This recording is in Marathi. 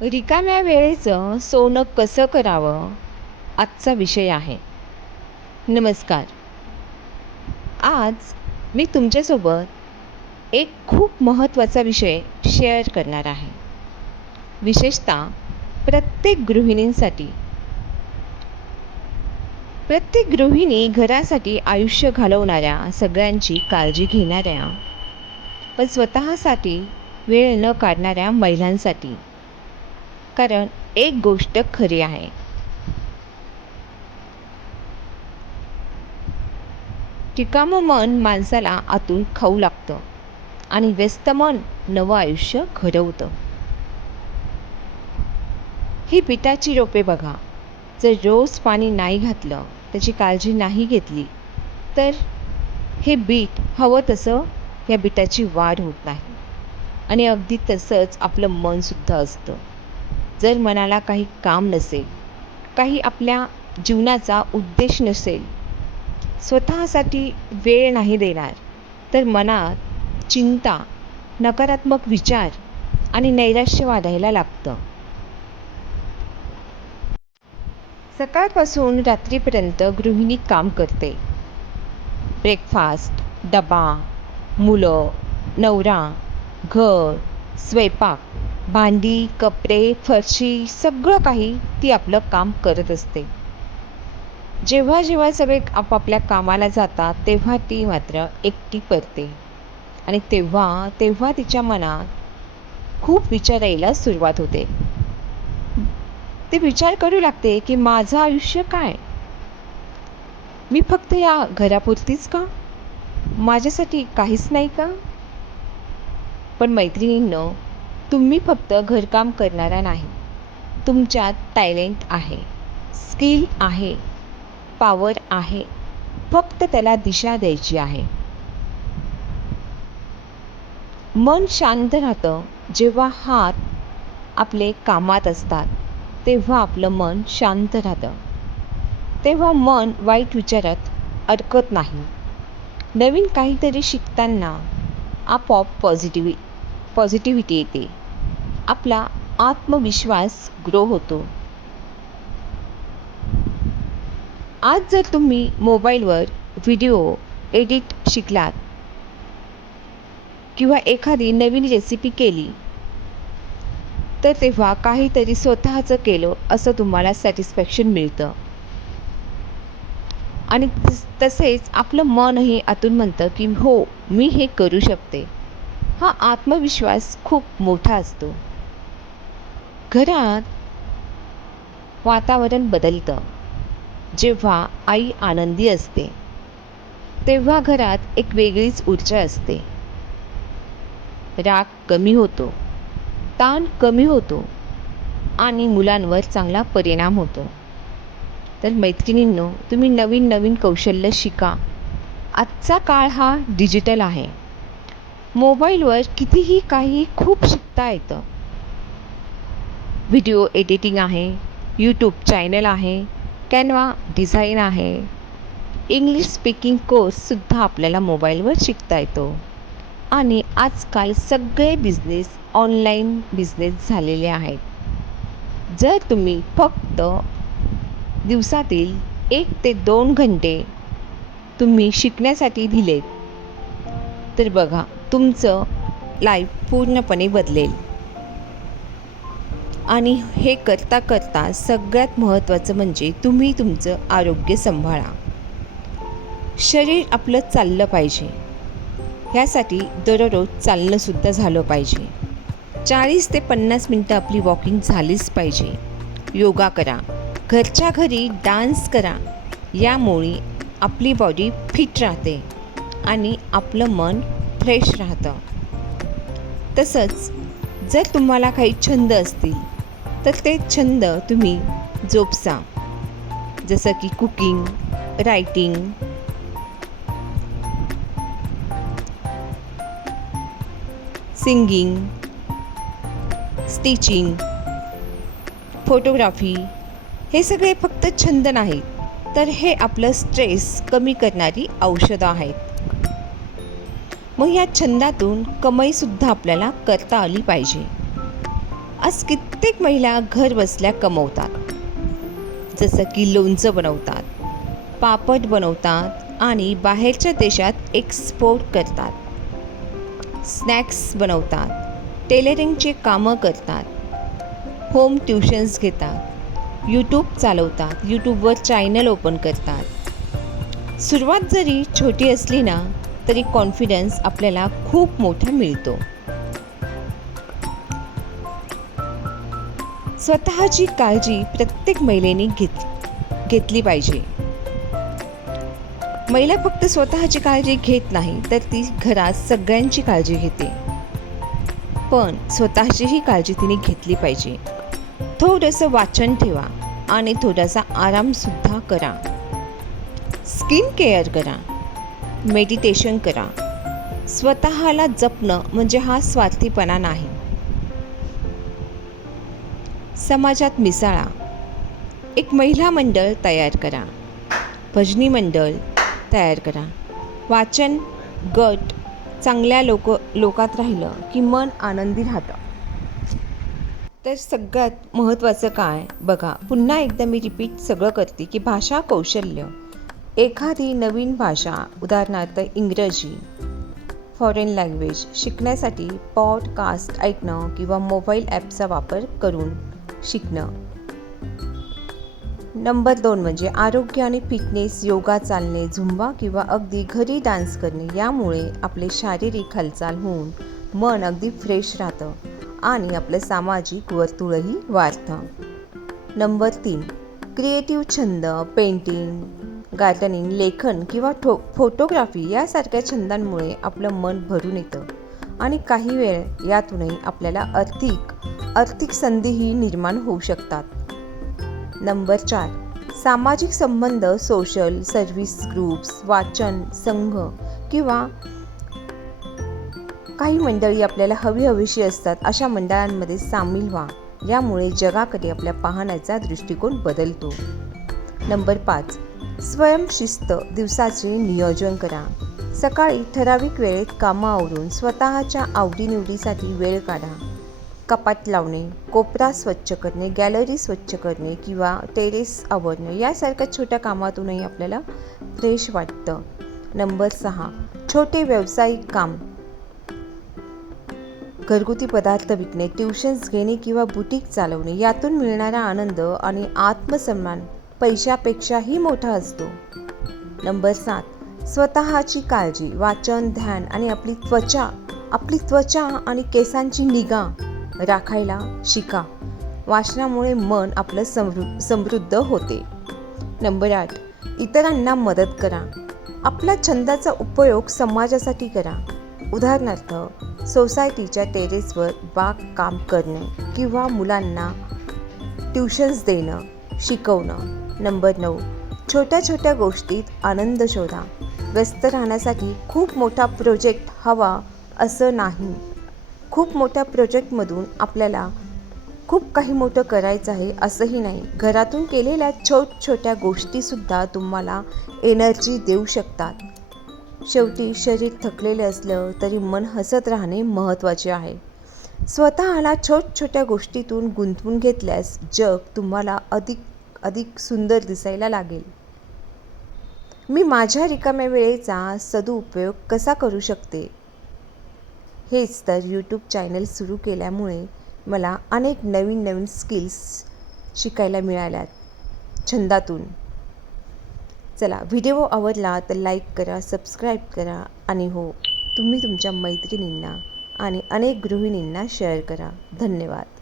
रिकाम्या वेळेचं सोनं कसं करावं आजचा विषय आहे. नमस्कार. आज मी तुमच्यासोबत एक खूप महत्त्वाचा विषय शेअर करणार आहे. विशेषतः प्रत्येक गृहिणींसाठी. प्रत्येक गृहिणी घरासाठी आयुष्य घालवणाऱ्या, सगळ्यांची काळजी घेणाऱ्या, पण स्वतःसाठी वेळ न काढणाऱ्या महिलांसाठी. कारण एक गोष्ट खरी आहे, रिकामं मन माणसाला आतून खाऊ लागतं आणि व्यस्त मन नवं आयुष्य घडवतं. ही बिटाची रोपे बघा, जर रोज पाणी नाही घातलं, त्याची काळजी नाही घेतली, तर हे बीट हवं तसं या बिटाची वाढ होत नाही. आणि अगदी तसंच आपलं मनसुद्धा असतं. जर मनाला काही काम नसेल, काही आपल्या जीवनाचा उद्देश नसेल, स्वतःसाठी वेळ नाही देणार, तर मनात चिंता, नकारात्मक विचार आणि नैराश्य वाढायला लागतं. सकाळपासून रात्रीपर्यंत गृहिणी काम करते. ब्रेकफास्ट, डबा, मुलं, नवरा, घर, स्वयंपाक, भांडी, कपडे, फरशी, सगळं काही ती आपलं काम करत असते. जेव्हा जेव्हा सगळे आपापल्या कामाला जातात, तेव्हा ती मात्र एकटी पडते. आणि तेव्हा तेव्हा तिच्या मनात खूप विचार यायला सुरुवात होते. ती विचार करू लागते की माझं आयुष्य काय? मी फक्त या घरापुरतीच का? माझ्यासाठी काहीच नाही का? पण मैत्रिणींनो, तुम्ही फक्त घरकाम करणारा नाही. तुमच्यात टॅलेंट आहे, स्किल आहे, पॉवर आहे. फक्त त्याला दिशा द्यायची आहे. मन शांत राहतं जेव्हा हात आपले कामात असतात. तेव्हा आपलं मन शांत राहतं. तेव्हा मन वाईट विचारात अडकत नाही. नवीन काहीतरी शिकताना आपोआप पॉझिटिव्हिटी येते. आपला आत्मविश्वास ग्रो होतो. आज जर तुम्ही मोबाईलवर व्हिडिओ एडिट शिकलात किंवा एखादी नवीन रेसिपी केली, तर तेव्हा काहीतरी स्वतःचं केलं असं तुम्हाला सॅटिस्फॅक्शन मिळतं. आणि तसेच आपलं मनही आतून म्हणतं की हो, मी हे करू शकते. हा आत्मविश्वास खूप मोठा असतो. घरात वातावरण बदलतं. जेव्हा आई आनंदी असते, तेव्हा घरात एक वेगळीच ऊर्जा असते. राग कमी होतो, ताण कमी होतो आणि मुलांवर चांगला परिणाम होतो. तर मैत्रिणींनो, तुम्ही नवीन नवीन कौशल्य शिका. आजचा काळ हा डिजिटल आहे. मोबाईलवर कितीही काही खूप शिकता येतं. व्हिडिओ एडिटिंग आहे, यूट्यूब चॅनल आहे, कॅनवा डिझाईन आहे, इंग्लिश स्पीकिंग कोर्ससुद्धा आपल्याला मोबाईलवर शिकता येतो. आणि आजकाल सगळे बिझनेस ऑनलाईन बिझनेस झालेले आहेत. जर तुम्ही फक्त दिवसातील 1 ते 2 घंटे तुम्ही शिकण्यासाठी दिलेत, तर बघा, तुमचं लाईफ पूर्णपणे बदलेल. आणि हे करता करता सगळ्यात महत्त्वाचं म्हणजे तुम्ही तुमचं आरोग्य सांभाळा. शरीर आपलं चाललं पाहिजे. ह्यासाठी दररोज चालणंसुद्धा झालं पाहिजे. 40 ते 50 मिनटं आपली वॉकिंग झालीच पाहिजे. योगा करा, घरच्या घरी डान्स करा. यामुळे आपली बॉडी फिट राहते आणि आपलं मन फ्रेश राहतं. तसंच जर तुम्हाला काही छंद असतील, तर ते छंद तुम्ही जोपासा. जसं की cooking, writing, singing, stitching, photography. हे सगळे फक्त छंद नाहीत, तर हे आपलं स्ट्रेस कमी करणारी औषधं आहेत. मग या छंदातून कमाईसुद्धा आपल्याला करता आली पाहिजे. आज कित्येक महिला घर बसल्या कमवतात, जसं की लोणचं बनवतात, पापड बनवतात आणि बाहेरच्या देशात एक्सपोर्ट करतात, स्नॅक्स बनवतात, टेलरिंगचे कामं करतात, होम ट्युशन्स घेतात, यूट्यूब चालवतात, यूट्यूबवर चॅनल ओपन करतात. सुरुवात जरी छोटी असली ना तरी कॉन्फिडन्स आपल्याला खूप मोठा मिळतो. स्वतःची काळजी प्रत्येक महिलेने घेतली पाहिजे. महिला फक्त स्वतःची काळजी घेत नाही तर ती घरात सगळ्यांची काळजी घेते. पण स्वतःचीही काळजी तिने घेतली पाहिजे. थोडंसं वाचन ठेवा आणि थोडासा आरामसुद्धा करा. स्किन केअर करा, मेडिटेशन करा. स्वतःला जपणं म्हणजे हा स्वार्थीपणा नाही. समाजात मिसळा. एक महिला मंडळ तयार करा, भजनी मंडळ तयार करा, वाचन गट. चांगल्या लोकात राहिलं की मन आनंदी राहतं. तर सगळ्यात महत्त्वाचं काय बघा, पुन्हा एकदा मी रिपीट सगळं करते की भाषा कौशल्य. एखादी नवीन भाषा, उदाहरणार्थ इंग्रजी, फॉरेन लँग्वेज शिकण्यासाठी पॉडकास्ट ऐकणं किंवा मोबाईल ॲपचा वापर करून शिकणं. नंबर 2 म्हणजे आरोग्य आणि फिटनेस, योगा, चालणे, झुंबा किंवा अगदी घरी डान्स करणे. यामुळे आपले शारीरिक हालचाल होऊन मन अगदी फ्रेश राहतं आणि आपलं सामाजिक वर्तुळही वाढतं. नंबर 3 क्रिएटिव्ह छंद, पेंटिंग, गार्डनिंग, लेखन किंवा फोटोग्राफी यासारख्या छंदांमुळे आपलं मन भरून येतं आणि काही वेळ यातूनही आपल्याला आर्थिक संधीही निर्माण होऊ शकतात. नंबर 4 सामाजिक संबंध, सोशल सर्व्हिस ग्रुप्स, वाचन संघ किंवा काही मंडळी आपल्याला हवीशी असतात. अशा मंडळांमध्ये सामील व्हा. यामुळे जगाकडे आपल्या पाहण्याचा दृष्टिकोन बदलतो. नंबर 5 स्वयंशिस्त, दिवसाचे नियोजन करा. सकाळी ठराविक वेळेत कामं आवरून स्वतःच्या आवडीनिवडीसाठी वेळ काढा. कपाट लावणे, कोपरा स्वच्छ करणे, गॅलरी स्वच्छ करणे किंवा टेरेस आवरणे यासारख्या छोट्या कामातूनही आपल्याला फ्रेश वाटतं. नंबर 6 छोटे व्यावसायिक काम, घरगुती पदार्थ विकणे, ट्युशन्स घेणे किंवा बुटीक चालवणे. यातून मिळणारा आनंद आणि आत्मसन्मान पैशापेक्षाही मोठा असतो. नंबर 7 स्वतःची काळजी, वाचन, ध्यान आणि आपली त्वचा आणि केसांची निगा राखायला शिका. वाचनामुळे मन आपलं समृद्ध होते. नंबर 8 इतरांना मदत करा. आपल्या छंदाचा उपयोग समाजासाठी करा. उदाहरणार्थ सोसायटीच्या टेरेसवर बागकाम करणे किंवा मुलांना ट्युशन्स देणं, शिकवणं. नंबर 9 छोट्या छोट्या गोष्टीत आनंद शोधा. व्यस्त राहण्यासाठी खूप मोठा प्रोजेक्ट हवा असं नाही. खूप मोठ्या प्रोजेक्टमधून आपल्याला खूप काही मोठं करायचं आहे असंही नाही. घरातून केलेल्या छोट्या गोष्टीसुद्धा तुम्हाला एनर्जी देऊ शकतात. शेवटी शरीर थकलेले असलं तरी मन हसत राहणे महत्त्वाचे आहे. स्वतःला छोट्या गोष्टीतून गुंतवून घेतल्यास जग तुम्हाला अधिक सुंदर दिसायला लागेल. मी माझ्या रिकाम्या वेळेचा सदुपयोग कसा करू शकते? हेच तर यूट्यूब चॅनल सुरू केल्यामुळे मला अनेक नवीन स्किल्स शिकायला मिळाल्यात छंदातून. चला, व्हिडिओ आवडला तर लाईक करा, सबस्क्राईब करा आणि हो, तुम्ही तुमच्या मैत्रिणींना आणि अनेक गृहिणींना शेअर करा. धन्यवाद.